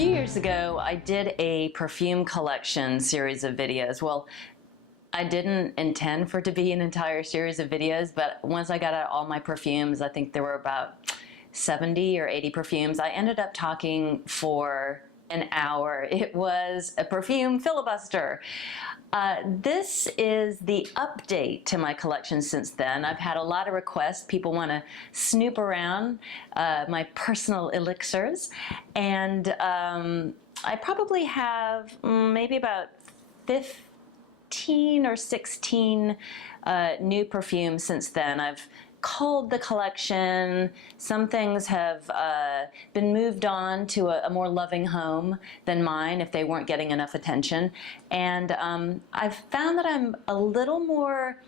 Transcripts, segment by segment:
few years ago, I did a perfume collection series of videos. Well, I didn't intend for it to be an entire series of videos, but once I got out all my perfumes, I think there were about 70 or 80 perfumes. I ended up talking for an hour. It was a perfume filibuster. This is the update to my collection since then. I've had a lot of requests. People want to snoop around my personal elixirs, and I probably have maybe about 15 or 16 new perfumes since then. I've culled the collection. Some things have been moved on to a more loving home than mine if they weren't getting enough attention. And I've found that I'm a little more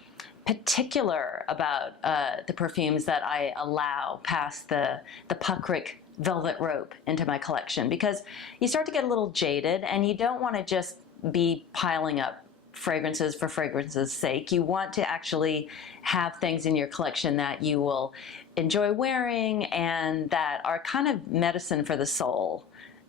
particular about the perfumes that I allow past the puckrick velvet rope into my collection, because you start to get a little jaded and you don't want to just be piling up fragrances for fragrance's sake. You want to actually have things in your collection that you will enjoy wearing and that are kind of medicine for the soul,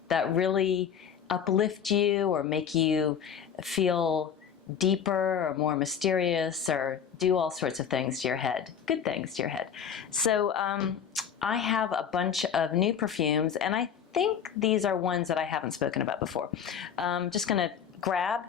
that really uplift you or make you feel deeper or more mysterious or do all sorts of things to your head, good things to your head. So I have a bunch of new perfumes, and I think these are ones that I haven't spoken about before. Just gonna grab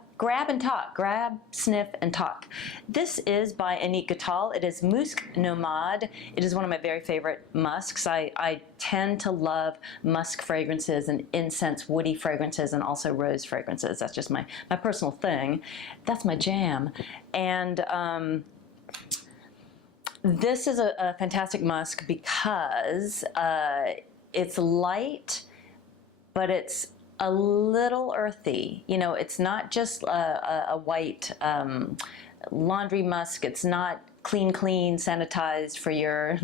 and talk, grab, sniff, and talk. This is by Annick Goutal. It is Musc Nomade. It is one of my very favorite musks. I tend to love musk fragrances and incense woody fragrances and also rose fragrances. That's just my personal thing. That's my jam. And this is a fantastic musk because it's light, but it's a little earthy. You know, it's not just a white laundry musk. It's not clean, sanitized for your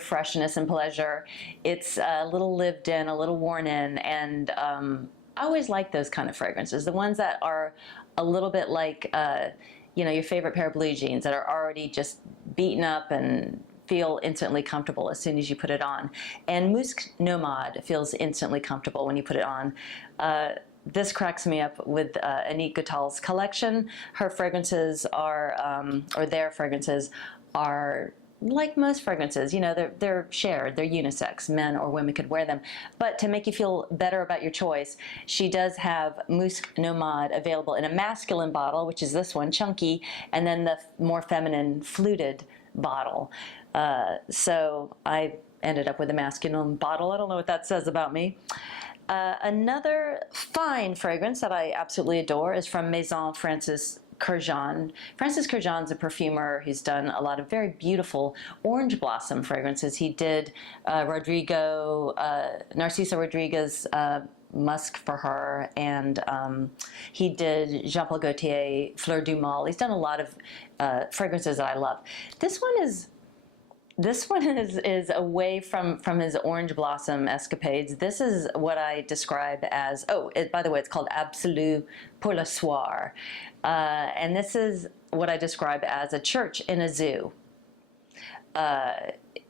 freshness and pleasure. It's a little lived in, a little worn in, and I always like those kind of fragrances. The ones that are a little bit like, you know, your favorite pair of blue jeans that are already just beaten up and feel instantly comfortable as soon as you put it on. And Musc Nomade feels instantly comfortable when you put it on. This cracks me up with Annick Goutal's collection. Her fragrances are, or their fragrances are like most fragrances. You know, they're shared, they're unisex. Men or women could wear them. But to make you feel better about your choice, she does have Musc Nomade available in a masculine bottle, which is this one, chunky, and then the more feminine fluted bottle. So I ended up with a masculine bottle. I don't know what that says about me. Another fine fragrance that I absolutely adore is from Maison, Kurkdjian. Kurkdjian's a perfumer who's done a lot of very beautiful orange blossom fragrances. He did Narcisa Rodriguez Musk for her, and he did Jean-Paul Gaultier Fleur du Mal. He's done a lot of fragrances that I love. This one is away from his orange blossom escapades. This is what I describe as, by the way, it's called Absolue pour le Soir. And this is what I describe as a church in a zoo.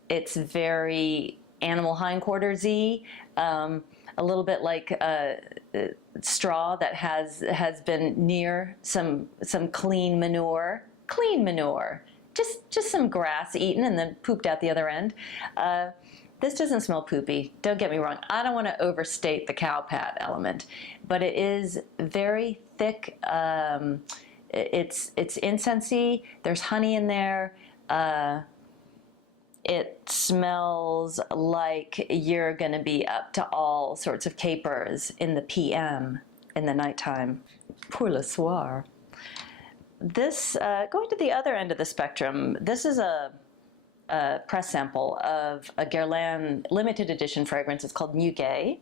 It's very animal hindquarters-y, a little bit like straw that has been near some clean manure. Clean manure. Just some grass eaten and then pooped out the other end. This doesn't smell poopy. Don't get me wrong. I don't want to overstate the cow pat element, but it is very thick. It's incensey. There's honey in there. It smells like you're going to be up to all sorts of capers in the PM, in the nighttime. Pour le soir. This, going to the other end of the spectrum, this is a press sample of a Guerlain limited edition fragrance. It's called New Gay.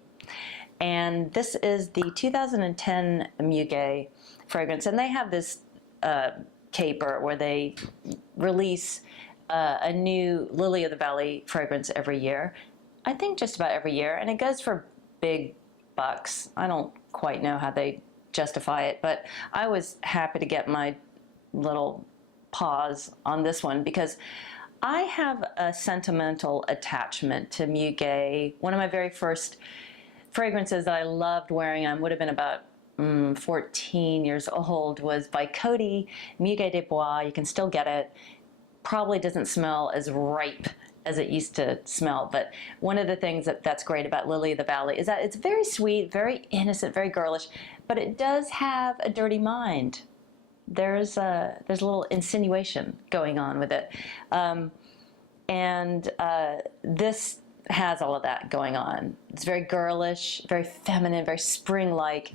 And this is the 2010 Muguet fragrance. And they have this caper where they release a new Lily of the Valley fragrance every year. I think just about every year. And it goes for big bucks. I don't quite know how they justify it, but I was happy to get my little pause on this one because I have a sentimental attachment to Muguet. One of my very first fragrances that I loved wearing, and I would have been about 14 years old, was by Guerlain Muguet de Bois. You can still get it. Probably doesn't smell as ripe as it used to smell, but one of the things that's great about Lily of the Valley is that it's very sweet, very innocent, very girlish, but it does have a dirty mind. There's a little insinuation going on with it, and this has all of that going on. It's very girlish, very feminine, very spring-like,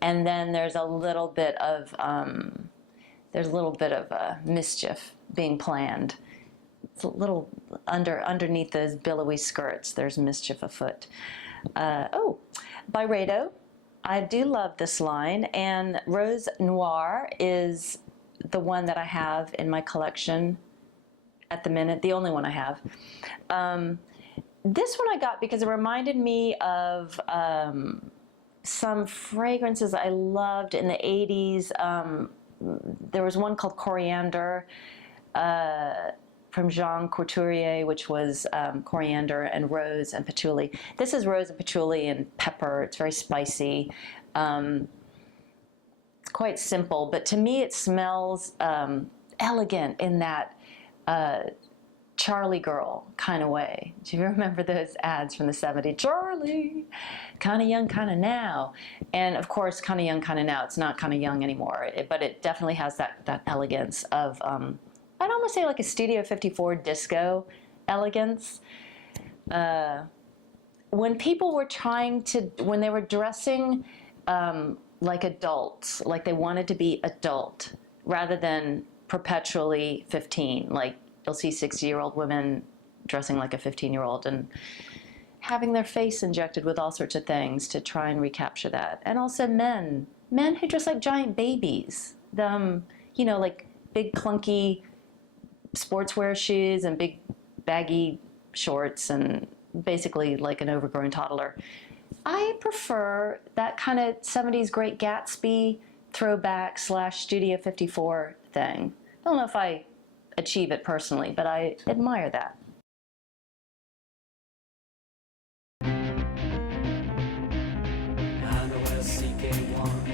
and then there's a little bit of mischief being planned. It's a little underneath those billowy skirts. There's mischief afoot. Byredo. I do love this line, and Rose Noir is the one that I have in my collection at the minute, the only one I have. This one I got because it reminded me of some fragrances I loved in the 80s. There was one called Coriander from Jean Couturier, which was coriander and rose and patchouli. This is rose and patchouli and pepper. It's very spicy. It's quite simple, but to me it smells elegant in that Charlie girl kind of way. Do you remember those ads from the 70s? Charlie, kind of young, kind of now. And of course, kind of young, kind of now. It's not kind of young anymore, but it definitely has that elegance of, I'd almost say like a Studio 54 disco elegance. When people were when they were dressing like adults, like they wanted to be adult, rather than perpetually 15, like you'll see 60-year-old women dressing like a 15-year-old and having their face injected with all sorts of things to try and recapture that. And also men who dress like giant babies, like big clunky sportswear shoes and big baggy shorts and basically like an overgrown toddler. I prefer that kind of 70s Great Gatsby throwback / Studio 54 thing. I don't know if I achieve it personally, but I admire that. I know SCK1